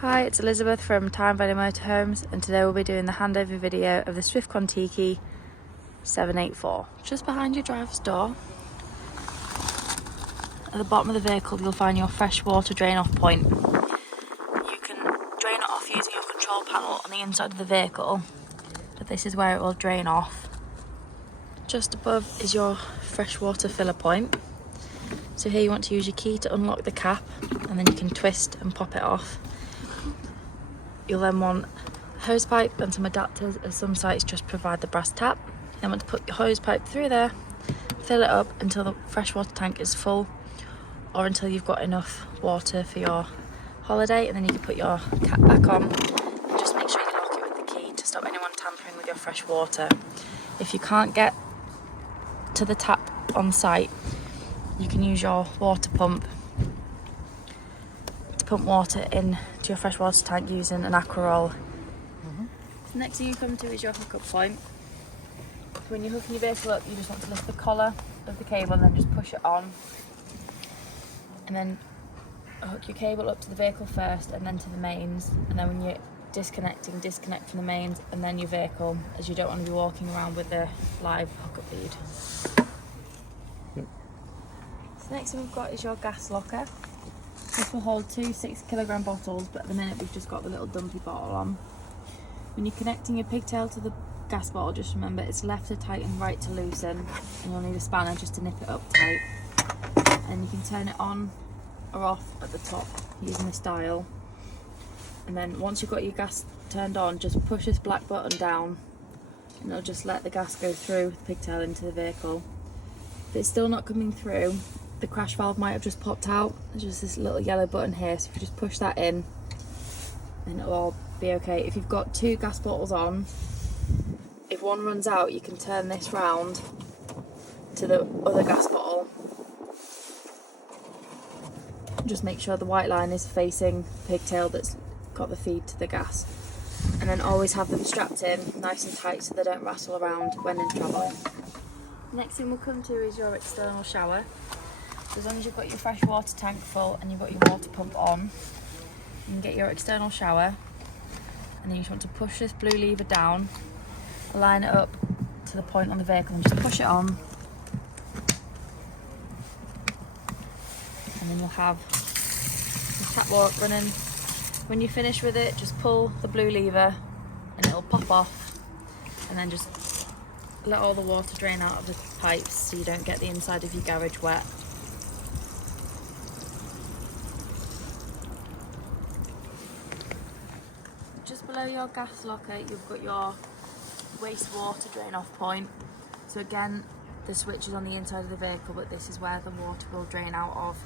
Hi, it's Elizabeth from Time Valley Motorhomes, and today we'll be doing the handover video of the Swift Kontiki 784. Just behind your driver's door, at the bottom of the vehicle, you'll find your fresh water drain off point. You can drain it off using your control panel on the inside of the vehicle, but this is where it will drain off. Just above is your fresh water filler point. So here you want to use your key to unlock the cap, and then you can twist and pop it off. You'll then want a hose pipe and some adapters, as some sites just provide the brass tap. You then want to put your hose pipe through there, fill it up until the freshwater tank is full, or until you've got enough water for your holiday, and then you can put your cap back on and just make sure you lock it with the key to stop anyone tampering with your fresh water. If you can't get to the tap on site, you can use your water pump to pump water in to your freshwater tank using an aqua roll. The next thing you come to is your hookup point. So when you're hooking your vehicle up, you just want to lift the collar of the cable and then just push it on. And then hook your cable up to the vehicle first and then to the mains. And then when you're disconnecting, disconnect from the mains and then your vehicle, as you don't want to be walking around with the live hookup lead. So next thing we've got is your gas locker. This will hold two 6-kilogram bottles, but at the minute we've just got the little dumpy bottle on. When you're connecting your pigtail to the gas bottle, just remember it's left to tighten, right to loosen, and you'll need a spanner just to nip it up tight. And you can turn it on or off at the top using this dial. And then once you've got your gas turned on, just push this black button down and it'll just let the gas go through the pigtail into the vehicle. If it's still not coming through, the crash valve might have just popped out. There's just this little yellow button here, so if you just push that in, then it'll all be okay. If you've got two gas bottles on, if one runs out, you can turn this round to the other gas bottle. Just make sure the white line is facing the pigtail that's got the feed to the gas. And then always have them strapped in nice and tight so they don't rattle around when in travelling. Next thing we'll come to is your external shower. So as long as you've got your fresh water tank full and you've got your water pump on, you can get your external shower, and then you just want to push this blue lever down, align it up to the point on the vehicle and just push it on. And then you'll have the tap water running. When you finish with it, just pull the blue lever and it'll pop off, and then just let all the water drain out of the pipes so you don't get the inside of your garage wet. Just below your gas locker, you've got your wastewater drain off point. So again, the switch is on the inside of the vehicle, but this is where the water will drain out of.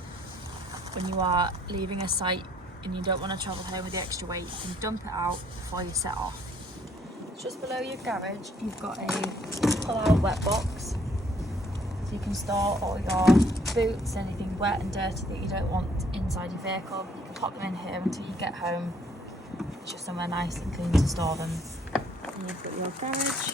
When you are leaving a site and you don't want to travel home with the extra weight, you can dump it out before you set off. Just below your garage, you've got a pull-out wet box. So you can store all your boots, anything wet and dirty that you don't want inside your vehicle. You can pop them in here until you get home. It's just somewhere nice and clean to store them. And you've got your garage.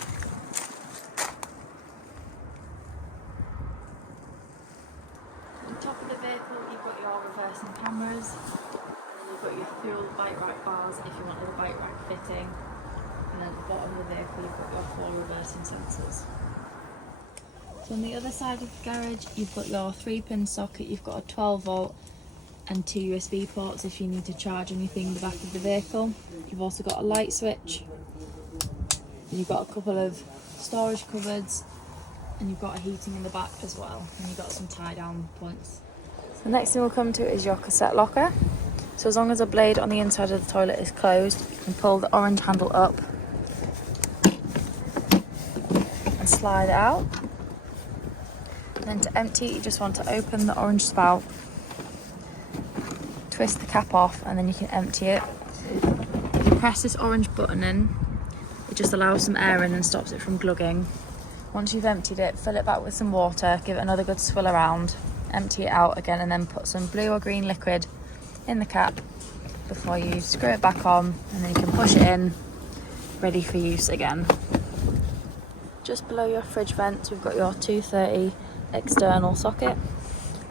On top of the vehicle, you've got your reversing cameras. And you've got your fuel bike rack bars if you want the bike rack fitting. And then at the bottom of the vehicle, you've got your 4 reversing sensors. So on the other side of the garage, you've got your 3-pin socket. You've got a 12-volt and 2 USB ports if you need to charge anything in the back of the vehicle. You've also got a light switch. And you've got a couple of storage cupboards, and you've got a heating in the back as well. And you've got some tie-down points. So the next thing we'll come to is your cassette locker. So as long as the blade on the inside of the toilet is closed, you can pull the orange handle up and slide it out. And then to empty, you just want to open the orange spout, twist the cap off, and then you can empty it. If you press this orange button in, it just allows some air in and stops it from glugging. Once you've emptied it, fill it back with some water, give it another good swill around, empty it out again, and then put some blue or green liquid in the cap before you screw it back on, and then you can push it in, ready for use again. Just below your fridge vents, we've got your 230 external socket,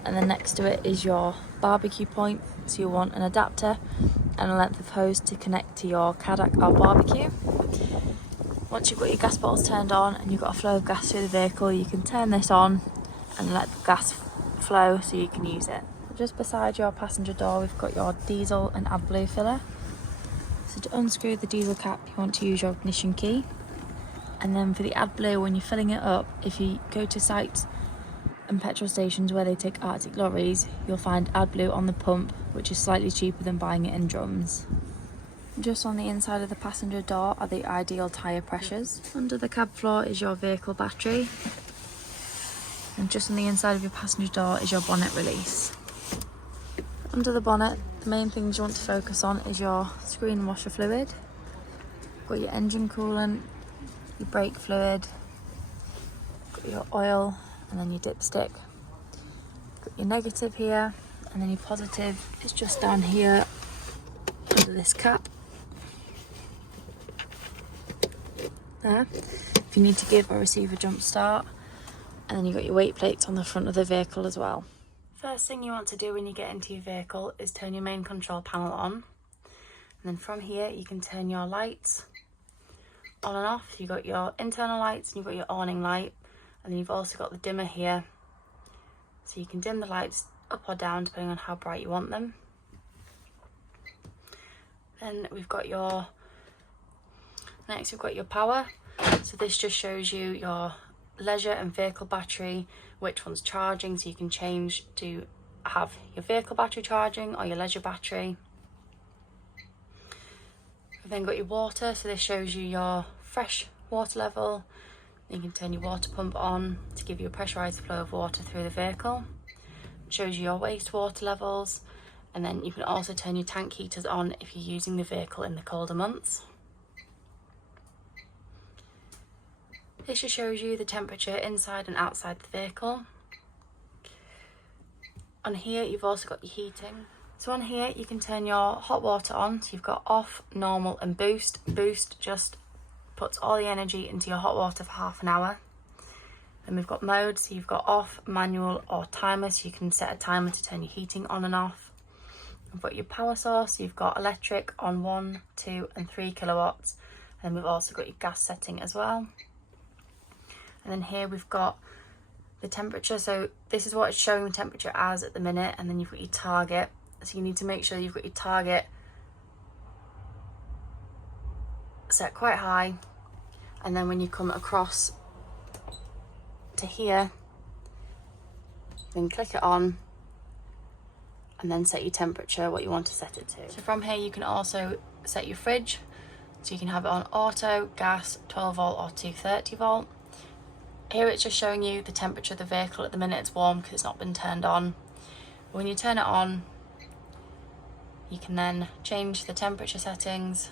and then next to it is your barbecue point. So you want an adapter and a length of hose to connect to your Kadak or barbecue. Once you've got your gas bottles turned on and you've got a flow of gas through the vehicle, you can turn this on and let the gas flow so you can use it. Just beside your passenger door, we've got your diesel and AdBlue filler. So to unscrew the diesel cap, you want to use your ignition key. And then for the AdBlue, when you're filling it up, if you go to sites and petrol stations where they take Arctic lorries, you'll find AdBlue on the pump, which is slightly cheaper than buying it in drums. Just on the inside of the passenger door are the ideal tyre pressures. Under the cab floor is your vehicle battery. And just on the inside of your passenger door is your bonnet release. Under the bonnet, the main things you want to focus on is your screen washer fluid. You've got your engine coolant, your brake fluid, got your oil, and then your dipstick. Got your negative here, and then your positive is just down here under this cap. There. If you need to give or receive a jump start, and then you've got your weight plates on the front of the vehicle as well. First thing you want to do when you get into your vehicle is turn your main control panel on, and then from here you can turn your lights on and off. You've got your internal lights and you've got your awning light, and then you've also got the dimmer here, so you can dim the lights up or down depending on how bright you want them. Then we've got your power. So this just shows you your leisure and vehicle battery, which one's charging, so you can change to have your vehicle battery charging or your leisure battery. We've then got your water, so this shows you your fresh water level. You can turn your water pump on to give you a pressurised flow of water through the vehicle. It shows you your wastewater levels, and then you can also turn your tank heaters on if you're using the vehicle in the colder months. This just shows you the temperature inside and outside the vehicle. On here you've also got your heating. So on here you can turn your hot water on, so you've got off, normal and boost. Boost just puts all the energy into your hot water for half an hour. Then we've got mode, so you've got off, manual or timer, so you can set a timer to turn your heating on and off. We've got your power source, so you've got electric on 1, 2 and 3 kilowatts. And we've also got your gas setting as well. And then here we've got the temperature, so this is what it's showing the temperature as at the minute, and then you've got your target. So you need to make sure you've got your target set quite high, and then when you come across to here, then click it on and then set your temperature, what you want to set it to. So from here you can also set your fridge, so you can have it on auto, gas, 12 volt or 230 volt. Here it's just showing you the temperature of the vehicle. At the minute it's warm because it's not been turned on. When you turn it on, you can then change the temperature settings,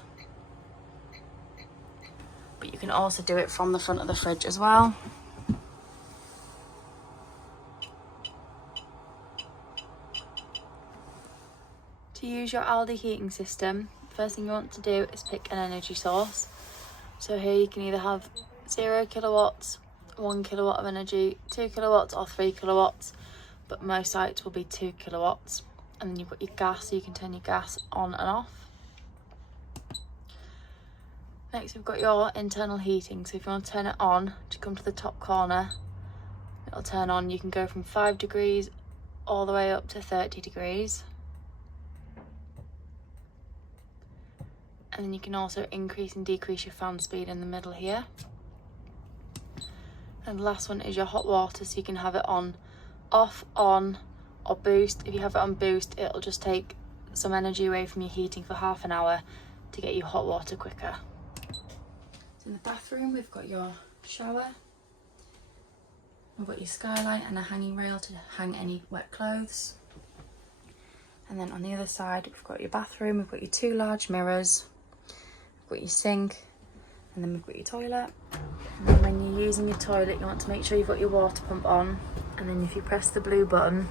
but you can also do it from the front of the fridge as well. To use your Aldi heating system, the first thing you want to do is pick an energy source. So here you can either have 0 kilowatts, 1 kilowatt of energy, 2 kilowatts or 3 kilowatts, but most sites will be 2 kilowatts. And then you've got your gas, so you can turn your gas on and off. Next we've got your internal heating, so if you want to turn it on, to come to the top corner, it'll turn on. You can go from 5 degrees all the way up to 30 degrees. And then you can also increase and decrease your fan speed in the middle here. And the last one is your hot water, so you can have it on, off, on, or boost. If you have it on boost, it'll just take some energy away from your heating for half an hour to get you hot water quicker. So in the bathroom, we've got your shower, we've got your skylight and a hanging rail to hang any wet clothes. And then on the other side, we've got your bathroom, we've got your 2 large mirrors, we've got your sink, and then we've got your toilet. And then when you're using your toilet, you want to make sure you've got your water pump on, and then if you press the blue button,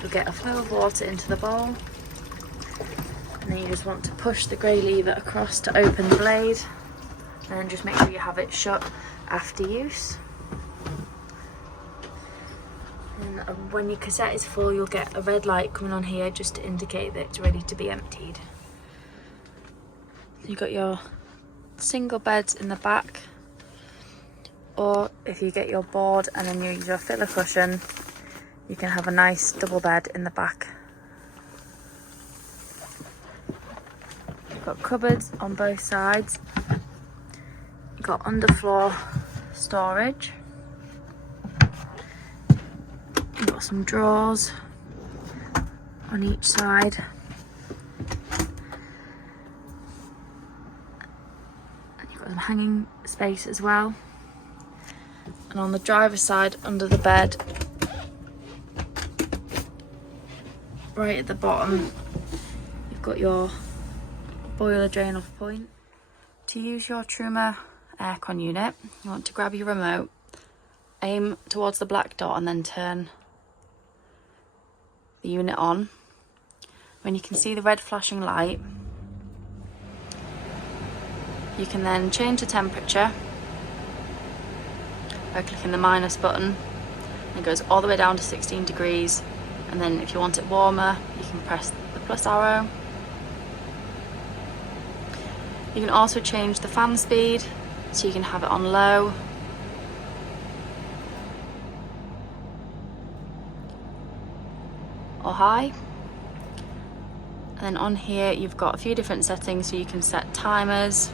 you'll get a flow of water into the bowl. And then you just want to push the grey lever across to open the blade, and then just make sure you have it shut after use. when your cassette is full, you'll get a red light coming on here just to indicate that it's ready to be emptied. You've got your single beds in the back, or if you get your board and then you use your filler cushion, you can have a nice double bed in the back. You've got cupboards on both sides. You've got underfloor storage. You've got some drawers on each side. And you've got some hanging space as well. And on the driver's side, under the bed, right at the bottom, you've got your boiler drain off point. To use your Truma aircon unit, you want to grab your remote, aim towards the black dot and then turn the unit on. When you can see the red flashing light, you can then change the temperature by clicking the minus button. It goes all the way down to 16 degrees, and then if you want it warmer, you can press the plus arrow. You can also change the fan speed, so you can have it on low, or high. And then on here you've got a few different settings, so you can set timers.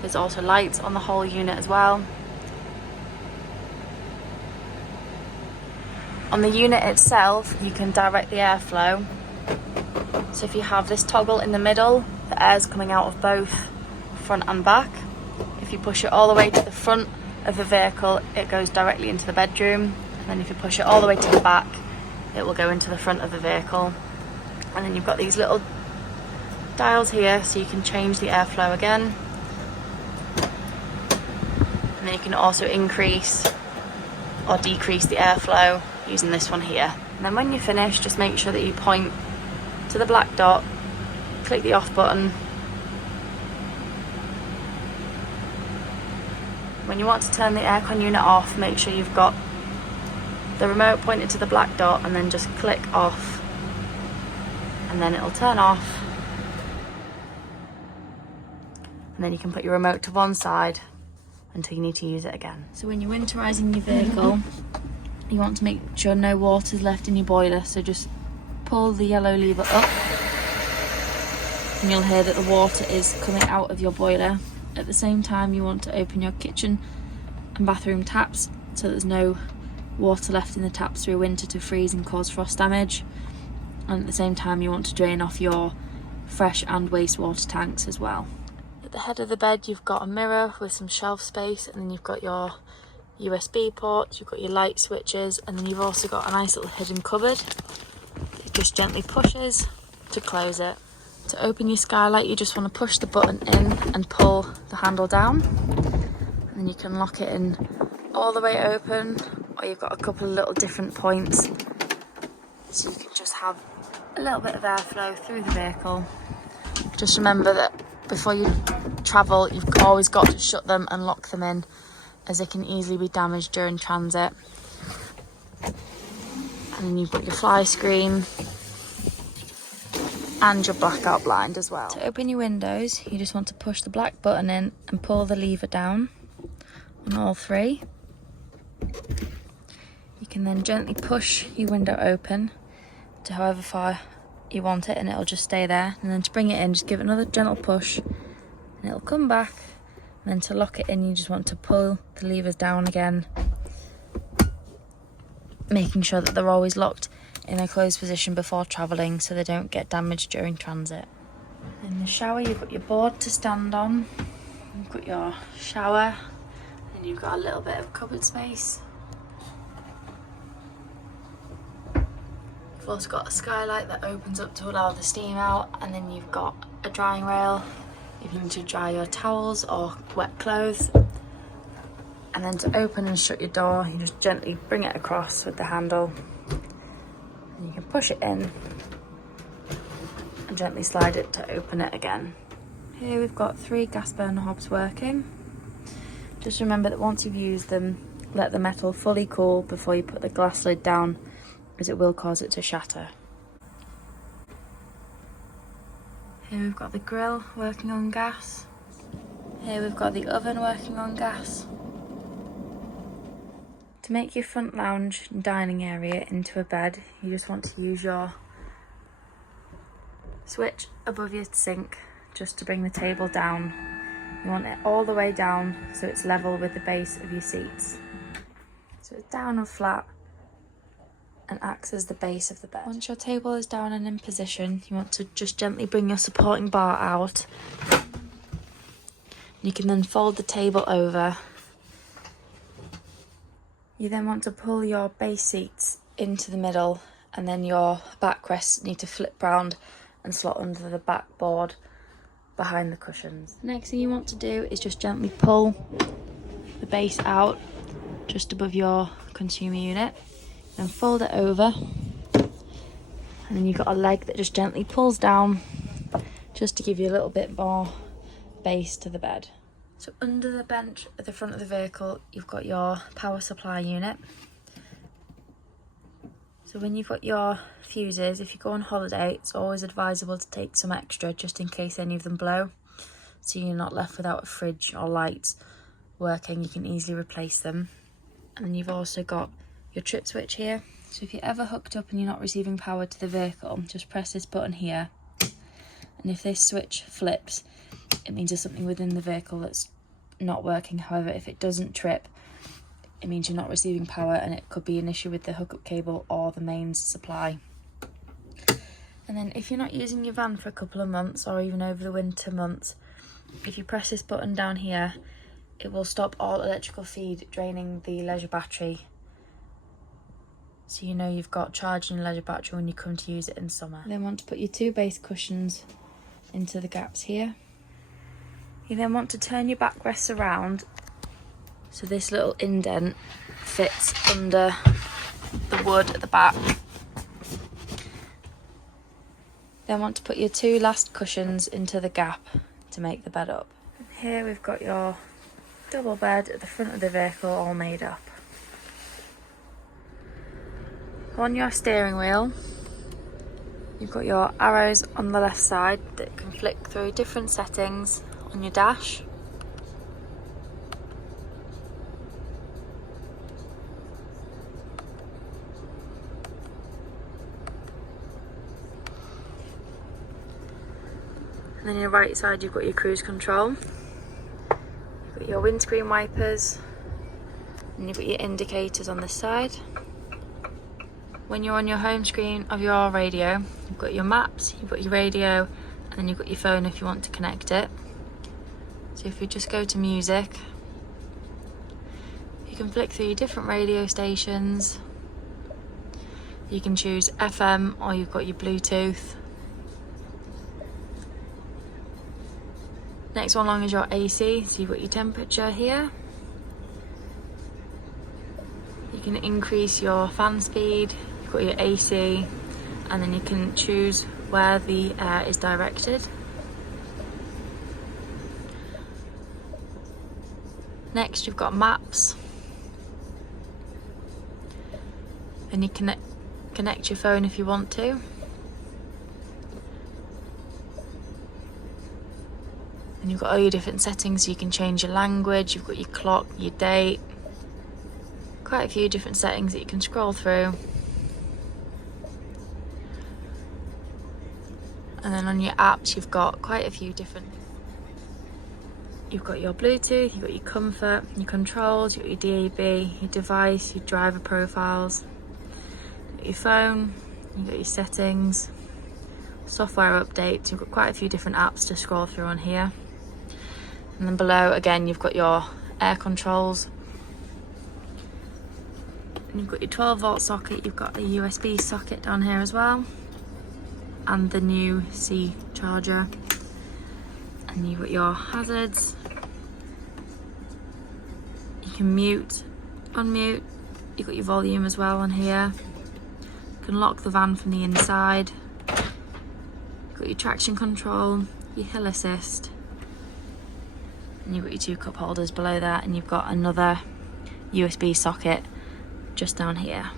There's also lights on the whole unit as well. On the unit itself, you can direct the airflow. So if you have this toggle in the middle, the air's coming out of both front and back. If you push it all the way to the front of the vehicle, it goes directly into the bedroom. And then if you push it all the way to the back, it will go into the front of the vehicle. And then you've got these little dials here, so you can change the airflow again. And then you can also increase or decrease the airflow using this one here. And then when you're finished, just make sure that you point to the black dot, click the off button. When you want to turn the aircon unit off, make sure you've got the remote pointed to the black dot and then just click off, and then it'll turn off. And then you can put your remote to one side until you need to use it again. So when you're winterising your vehicle, you want to make sure no water's left in your boiler, so just pull the yellow lever up and you'll hear that the water is coming out of your boiler. At the same time, you want to open your kitchen and bathroom taps so there's no water left in the taps through winter to freeze and cause frost damage. And at the same time, you want to drain off your fresh and wastewater tanks as well. At the head of the bed, you've got a mirror with some shelf space, and then you've got your USB ports, you've got your light switches, and then you've also got a nice little hidden cupboard. It just gently pushes to close it. To open your skylight, you just want to push the button in and pull the handle down, and then you can lock it in all the way open, or you've got a couple of little different points, so you can just have a little bit of airflow through the vehicle. Just remember that before you travel, you've always got to shut them and lock them in, as they can easily be damaged during transit. And then you've got your fly screen and your blackout blind as well. To open your windows, you just want to push the black button in and pull the lever down on all three. You can then gently push your window open to however far you want it, and it'll just stay there. And then to bring it in, just give it another gentle push and it'll come back. And then to lock it in, you just want to pull the levers down again, making sure that they're always locked in a closed position before travelling so they don't get damaged during transit. In the shower, you've got your board to stand on, you've got your shower, and you've got a little bit of cupboard space. You've also got a skylight that opens up to allow the steam out, and then you've got a drying rail if you need to dry your towels or wet clothes. And then to open and shut your door, you just gently bring it across with the handle, and you can push it in and gently slide it to open it again. Here we've got 3 gas burner hobs working. Just remember that once you've used them, let the metal fully cool before you put the glass lid down, as it will cause it to shatter. Here we've got the grill working on gas. Here we've got the oven working on gas. To make your front lounge and dining area into a bed, you just want to use your switch above your sink just to bring the table down. You want it all the way down so it's level with the base of your seats. So it's down and flat and acts as the base of the bed. Once your table is down and in position, you want to just gently bring your supporting bar out. You can then fold the table over. You then want to pull your base seats into the middle, and then your backrests need to flip round and slot under the backboard behind the cushions. The next thing you want to do is just gently pull the base out just above your consumer unit, then fold it over, and then you've got a leg that just gently pulls down just to give you a little bit more base to the bed. So under the bench at the front of the vehicle, you've got your power supply unit. So when you've got your fuses, if you go on holiday, it's always advisable to take some extra just in case any of them blow, so you're not left without a fridge or lights working. You can easily replace them. And then you've also got your trip switch here. So if you're ever hooked up and you're not receiving power to the vehicle, just press this button here, and if this switch flips, it means there's something within the vehicle that's not working. However, if it doesn't trip, it means you're not receiving power, and it could be an issue with the hookup cable or the mains supply. And then if you're not using your van for a couple of months or even over the winter months, if you press this button down here, it will stop all electrical feed, draining the leisure battery. So you know you've got charging leisure battery when you come to use it in summer. You then want to put your 2 base cushions into the gaps here. You then want to turn your backrests around so this little indent fits under the wood at the back. Then want to put your 2 last cushions into the gap to make the bed up. And here we've got your double bed at the front of the vehicle all made up. On your steering wheel, you've got your arrows on the left side that can flick through different settings on your dash. And then on your right side you've got your cruise control. You've got your windscreen wipers, and you've got your indicators on this side. When you're on your home screen of your radio, you've got your maps, you've got your radio, and then you've got your phone if you want to connect it. So if you just go to music, you can flick through your different radio stations. You can choose FM, or you've got your Bluetooth. Next one along is your AC, so you've got your temperature here. You can increase your fan speed, you've got your AC, and then you can choose where the air is directed. Next you've got maps, and you connect your phone if you want to. And you've got all your different settings, so you can change your language, you've got your clock, your date, quite a few different settings that you can scroll through. And then on your apps you've got quite a few different. You've got your Bluetooth, you've got your comfort, your controls, you've got your DAB, your device, your driver profiles, you've got your phone, you've got your settings, software updates. You've got quite a few different apps to scroll through on here. And then below again you've got your air controls, and you've got your 12-volt socket, you've got a USB socket down here as well, and the new C charger. And you've got your hazards, you can mute, unmute, you've got your volume as well on here. You can lock the van from the inside. You've got your traction control, your hill assist, and you've got your 2 cup holders below that, and you've got another USB socket just down here.